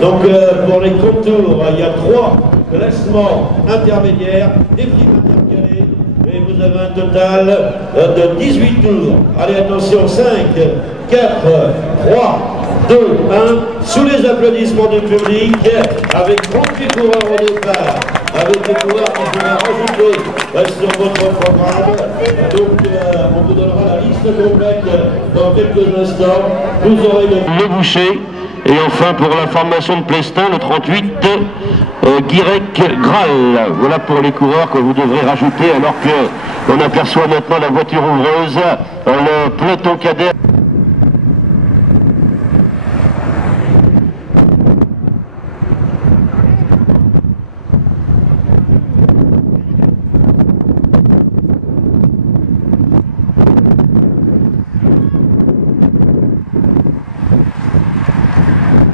Donc pour les contours, il y a 3 classements intermédiaires, des films intercalés, et vous avez un total de 18 tours. Allez, attention, 5, 4, 3, 2, 1, sous les applaudissements du public, avec 38 coureurs au départ, avec des coureurs qui seront rajoutés sur votre programme. Donc on vous donnera la liste complète dans quelques instants. Vous aurez le boucher. Et enfin, pour la formation de Plestin, le 38, Guirec Graal. Voilà pour les coureurs que vous devrez rajouter, alors qu'on aperçoit maintenant la voiture ouvreuse, le peloton cadet.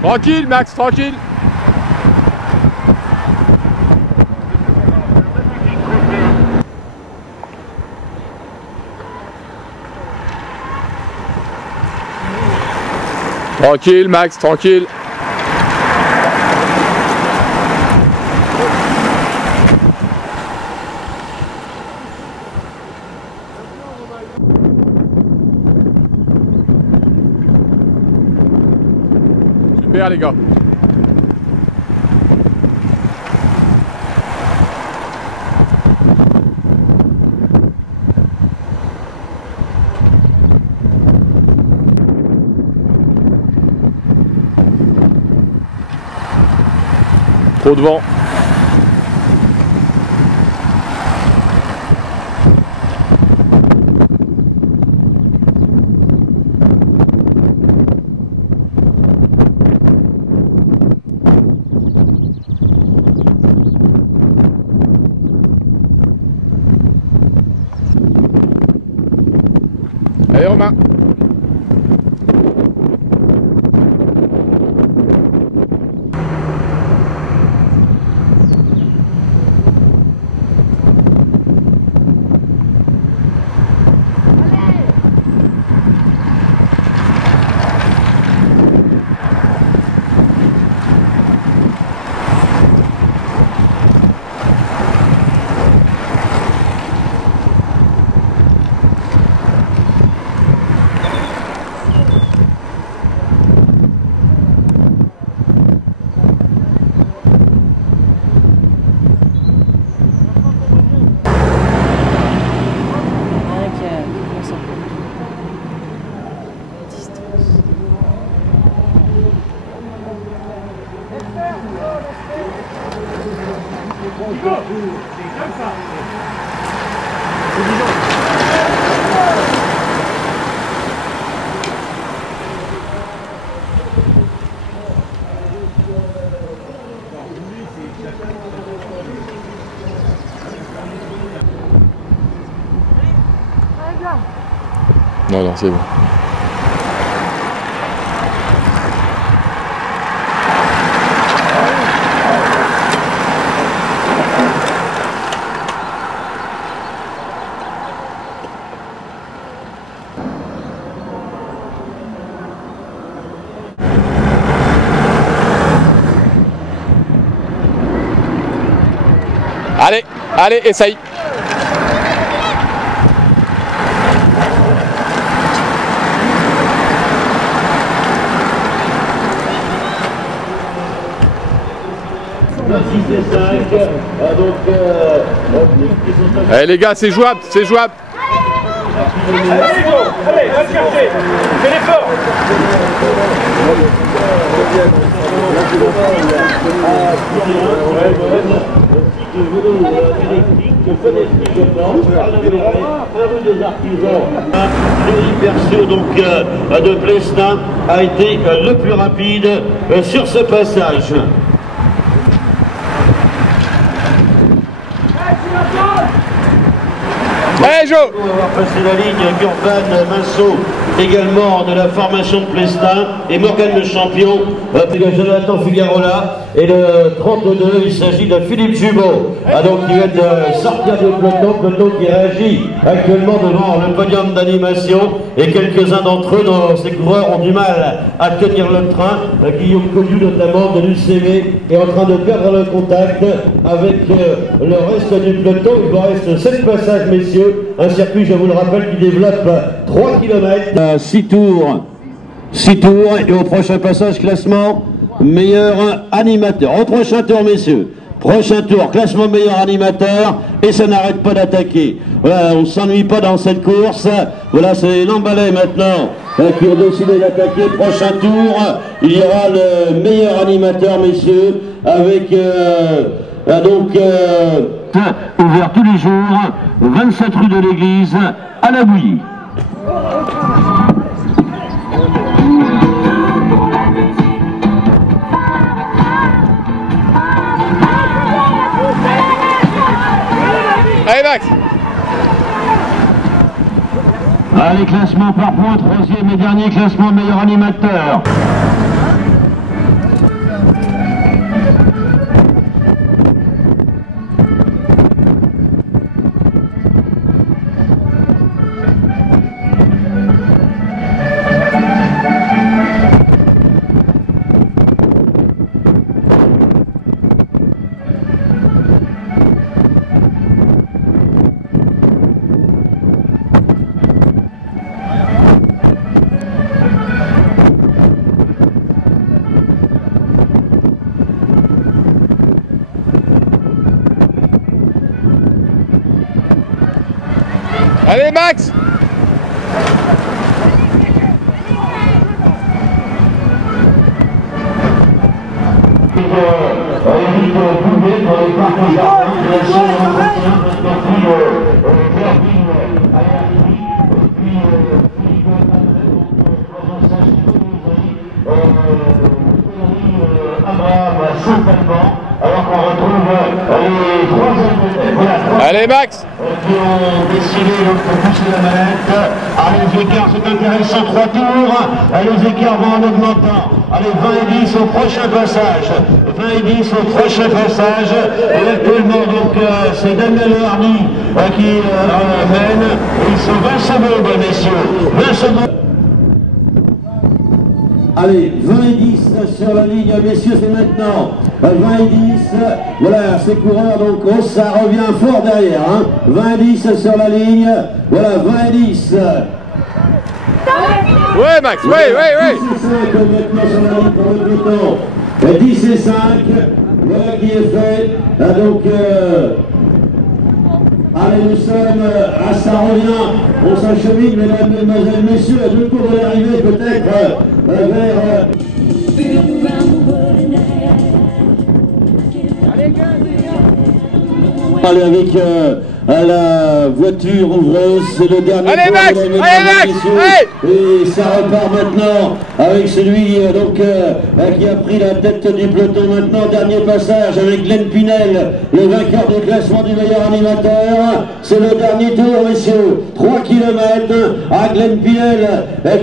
Tranquille, Max, tranquille. Tranquille, Max, tranquille. Super, les gars. Trop de vent. Allez, Romain. Non, non, c'est bon. Allez, allez, essaye. Allez les gars, c'est jouable, c'est jouable. Allez Hugo, allez, va le chercher. Fais l'effort. Perso donc de Plestin a été le plus rapide sur ce passage. Allez, Jo! Pour avoir passé la ligne, Gurban Minceau, également de la formation de Plestin, et Morgan le champion, Jonathan Figarola, et le 32, il s'agit de Philippe Jumeau, donc qui vient de sortir du peloton qui réagit actuellement devant le podium d'animation, et quelques-uns d'entre eux, ces coureurs, ont du mal à tenir le train. Guillaume Codu notamment de l'UCV est en train de perdre le contact avec le reste du peloton. Il vous reste 7 passages, messieurs, un circuit, je vous le rappelle, qui développe 3 km. 6 tours, et au prochain passage, classement meilleur animateur. Au prochain tour, messieurs. Prochain tour, classement meilleur animateur, et ça n'arrête pas d'attaquer. Voilà, on ne s'ennuie pas dans cette course. Voilà, c'est l'Emballet maintenant qui ont décidé d'attaquer. Prochain tour, il y aura le meilleur animateur, messieurs, avec ouvert tous les jours, 27 rue de l'Église, à la Bouillie. Allez, Max! Allez, classement par points, 3e et dernier classement meilleur animateur. Allez, Max! Alors qu'on retrouve les 3 autres. Allez, Max! Qui ont décidé de pousser la manette. Allez, les écarts, c'est intéressant, 3 tours. Allez, les écarts vont en augmentant. Allez, 20 et 10 au prochain passage. 20 et 10 au prochain passage. Et actuellement, donc, c'est Daniel Hardy qui mène. Ils sont 20 secondes, messieurs. 20 secondes. Allez, 20 et 10 sur la ligne, messieurs, c'est maintenant. 20 et 10, voilà, ces coureurs, donc oh, ça revient fort derrière. Hein. 20 et 10 sur la ligne, voilà, 20 et 10. Ouais, Max, ouais. 10 et 5 maintenant sur la ligne pour le peloton. 10 et 5, voilà qui est fait. Donc, allez, nous sommes, ça revient, on s'achemine, mesdames, mesdemoiselles, messieurs, à 2 tours de l'arrivée, peut-être vers... Allez, avec la voiture ouvreuse, c'est le dernier. Allez, Max! Allez, Max! Et ça repart maintenant avec celui qui a pris la tête du peloton maintenant. Dernier passage avec Glenn Pinel, le vainqueur du classement du meilleur animateur. C'est le dernier tour, messieurs. 3 km à Glenn Pinel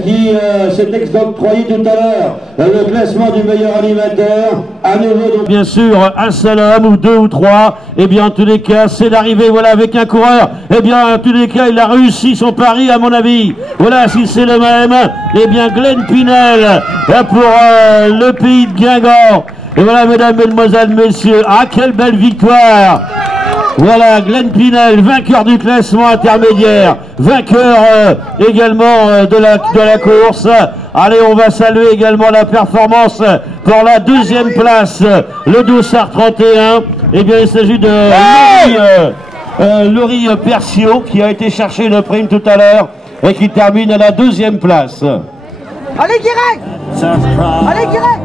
qui s'est octroyé tout à l'heure le classement du meilleur animateur. À nouveau, donc, bien sûr, un seul homme ou 2 ou 3. Et bien, en tous les cas, c'est l'arrivée, voilà, avec un coureur. Eh bien, en tous les cas, il a réussi son pari, à mon avis. Voilà, si c'est le même. Eh bien, Glenn Pinel pour le pays de Guingamp. Et voilà, mesdames, mesdemoiselles, messieurs, ah, quelle belle victoire! Voilà, Glenn Pinel, vainqueur du classement intermédiaire, vainqueur également de la course. Allez, on va saluer également la performance pour la 2e place, le Dossard 31. Eh bien, il s'agit de Laurie Percio qui a été chercher le prime tout à l'heure et qui termine à la 2e place. Allez, Guirec! Allez, Guirec!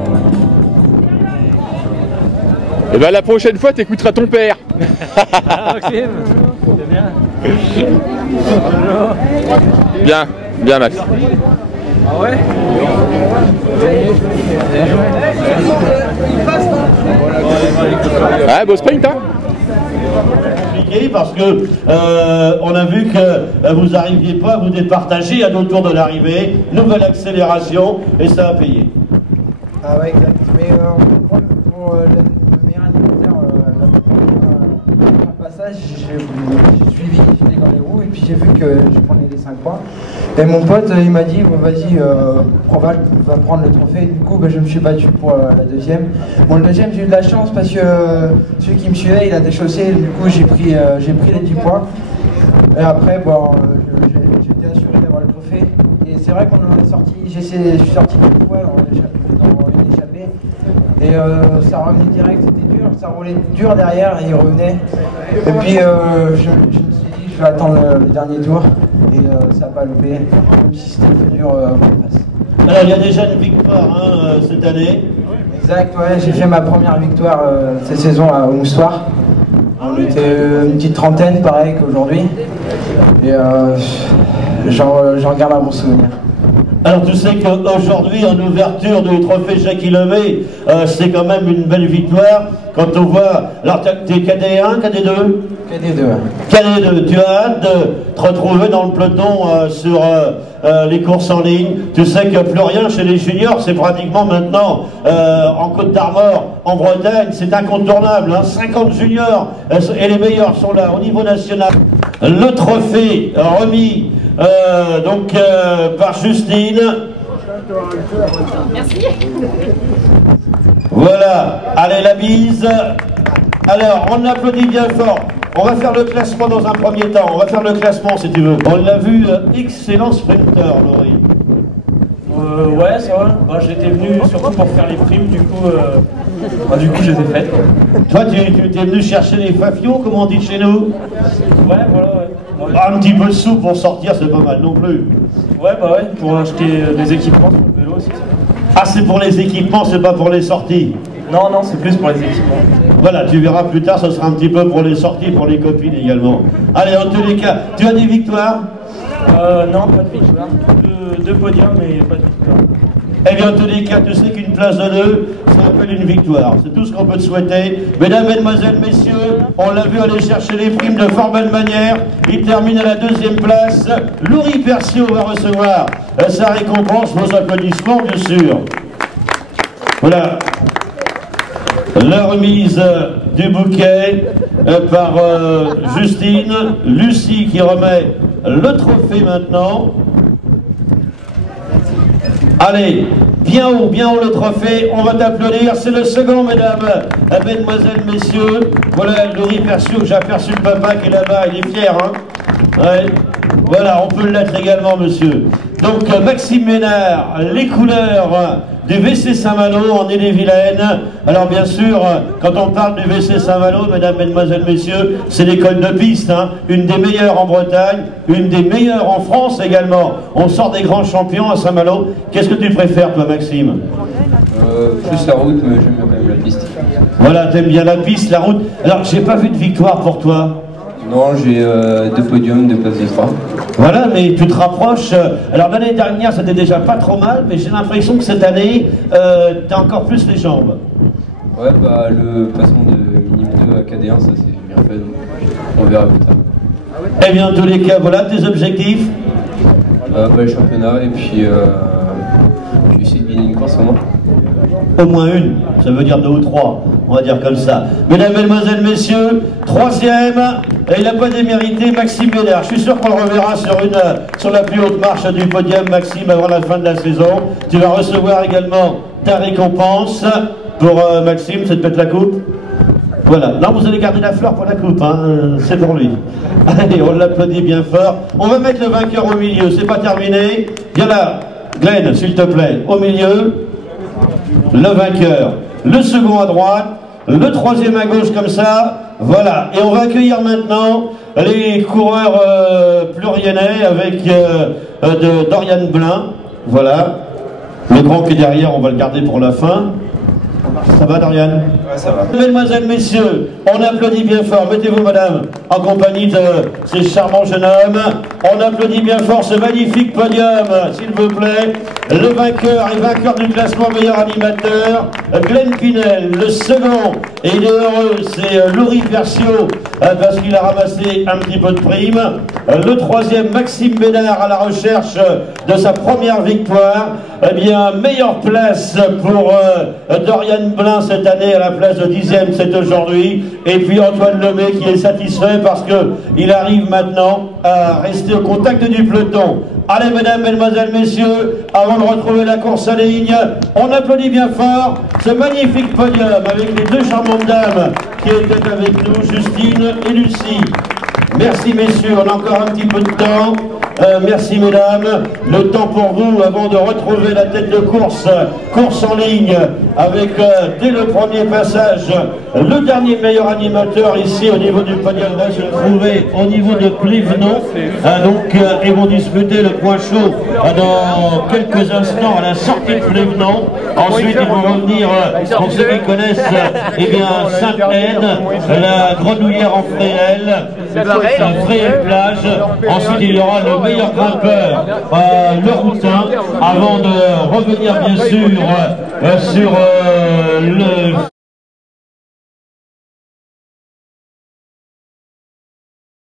Et ben la prochaine fois, t'écouteras ton père. Maxime, c'est bien. Bien, Max. Ah ouais? Ouais, beau sprint, hein. compliqué parce que on a vu que vous n'arriviez pas à vous départager à 2 tours de l'arrivée. Nouvelle accélération et ça a payé. Ah ouais, exact. Mais pour le meilleur anniversaire, le passage, j'ai suivi, j'étais dans les roues et puis j'ai vu que je prenais les 5 points. Et mon pote, il m'a dit, bon, vas-y, va prendre le trophée. Du coup, je me suis battu pour la deuxième. Bon, le deuxième, j'ai eu de la chance parce que celui qui me suivait, il a déchaussé. Du coup, j'ai pris les 10 points. Et après, bon, j'étais assuré d'avoir le trophée. Et c'est vrai qu'on en est sorti, je suis sorti 2 fois dans une échappée. Et ça revenait direct, c'était dur, ça roulait dur derrière et il revenait. Et puis je me suis dit, je vais attendre le dernier tour. Et ça n'a pas loupé, même si c'était très dur en face. Alors il y a déjà une victoire cette année. Exact, ouais, j'ai fait ma première victoire cette saison au Moustoir. On était une petite trentaine, pareil qu'aujourd'hui. Et j'en garde un bon souvenir. Alors tu sais qu'aujourd'hui, en ouverture du trophée Jackie Lemay, c'est quand même une belle victoire. Quand on voit, alors t'es KD1, KD2 KD2, ouais. KD2, tu as hâte de te retrouver dans le peloton sur les courses en ligne. Tu sais que plus rien chez les juniors, c'est pratiquement maintenant en Côte d'Armor, en Bretagne, c'est incontournable. 50 juniors et les meilleurs sont là au niveau national. Le trophée remis par Justine. Merci. Voilà, allez la bise. Alors, on applaudit bien fort. On va faire le classement dans un premier temps. On va faire le classement si tu veux. On l'a vu, excellent sprinter, Laurie. Ouais, ça va. Bah, j'étais venu surtout pour faire les primes, du coup je les ai faites. Toi, tu es venu chercher les fafios, comme on dit chez nous. Ouais, voilà, ouais. Un petit peu de sous pour sortir, c'est pas mal non plus. Ouais, bah ouais, pour acheter des équipements sur le vélo aussi. Ah, c'est pour les équipements, c'est pas pour les sorties. Non, c'est plus pour les équipements. Voilà, tu verras plus tard, ce sera un petit peu pour les sorties, pour les copines également. Allez, en tous les cas, tu as des victoires? Non, pas de victoire. Deux podiums, mais pas de victoire. Eh bien, en tous les cas, tu sais qu'une place de 2, ça appelle une victoire. C'est tout ce qu'on peut te souhaiter. Mesdames, mesdemoiselles, messieurs, on l'a vu aller chercher les primes de fort belle manière. Il termine à la 2e place. Laurie Percio va recevoir sa récompense, vos applaudissements, bien sûr. Voilà. La remise du bouquet par Justine. Lucie qui remet le trophée maintenant. Allez, bien haut le trophée, on va t'applaudir, c'est le second, mesdames, mesdemoiselles, messieurs. Voilà, Laurie Percio, que j'ai aperçu le papa qui est là-bas, il est fier, hein. Ouais. Voilà, on peut l'être également, monsieur. Donc, Maxime Ménard, les couleurs du WC Saint-Malo en Ille-et-Vilaine. Alors, bien sûr, quand on parle du WC Saint-Malo, mesdames, mesdemoiselles, messieurs, c'est l'école de piste, hein, une des meilleures en Bretagne, une des meilleures en France également. On sort des grands champions à Saint-Malo. Qu'est-ce que tu préfères, toi, Maxime? Plus la route, mais j'aime bien quand même la piste. Voilà, t'aimes bien la piste, la route. Alors, j'ai pas vu de victoire pour toi. Non, j'ai 2 podiums, 2 places de 3. Voilà, mais tu te rapproches. Alors l'année dernière, c'était déjà pas trop mal, mais j'ai l'impression que cette année, t'as encore plus les jambes. Ouais, bah le passement de minime 2 à KD1, ça c'est bien fait, donc on verra plus tard. Eh bien, en tous les cas, voilà tes objectifs. Le championnat, et puis je vais essayer de gagner une course au moins. Au moins une, ça veut dire 2 ou 3, on va dire comme ça. Mesdames, mesdemoiselles, messieurs, 3e, et il n'a pas démérité, Maxime Ménard. Je suis sûr qu'on le reverra sur la plus haute marche du podium, Maxime, avant la fin de la saison. Tu vas recevoir également ta récompense pour Maxime, c'est peut-être la coupe. Voilà, là vous allez garder la fleur pour la coupe, hein. C'est pour lui. Allez, on l'applaudit bien fort. On va mettre le vainqueur au milieu, c'est pas terminé. Viens là, Glenn, s'il te plaît, au milieu. Le vainqueur, le second à droite, le 3e à gauche comme ça, voilà. Et on va accueillir maintenant les coureurs pluriennais avec Dorian Blin, voilà. Le grand qui est derrière, on va le garder pour la fin. Ça va, Dorian? Ouais, ça va. Mesdemoiselles, messieurs, on applaudit bien fort. Mettez-vous, madame, en compagnie de ces charmants jeunes hommes. On applaudit bien fort ce magnifique podium, s'il vous plaît. Le vainqueur et vainqueur du classement meilleur animateur, Glenn Pinel. Le second, et il est heureux, c'est Laurie Versio, parce qu'il a ramassé un petit peu de prime. Le troisième, Maxime Bénard, à la recherche de sa première victoire. Eh bien, meilleure place pour Dorian Blin cette année, à la place de 10e, c'est aujourd'hui. Et puis Antoine Lemay qui est satisfait parce qu'il arrive maintenant à rester au contact du peloton. Allez, mesdames, mesdemoiselles, messieurs, avant de retrouver la course à ligne, on applaudit bien fort ce magnifique podium avec les deux charmantes dames qui étaient avec nous, Justine et Lucie. Merci, messieurs, on a encore un petit peu de temps. Merci, mesdames. Le temps pour vous, avant de retrouver la tête de course, course en ligne, avec, dès le premier passage, le dernier meilleur animateur ici au niveau du podium va se trouver au niveau de Plévenon. Ils vont disputer le point chaud dans quelques instants à la sortie de Plévenon. Ensuite, ils vont revenir, pour ceux qui connaissent, eh bien, Sainte-Haine, la Grenouillère en Fréhel, Fréhel-Plage. Ensuite, il y aura le meilleur grimpeur, le Routin, avant de revenir bien sûr sur le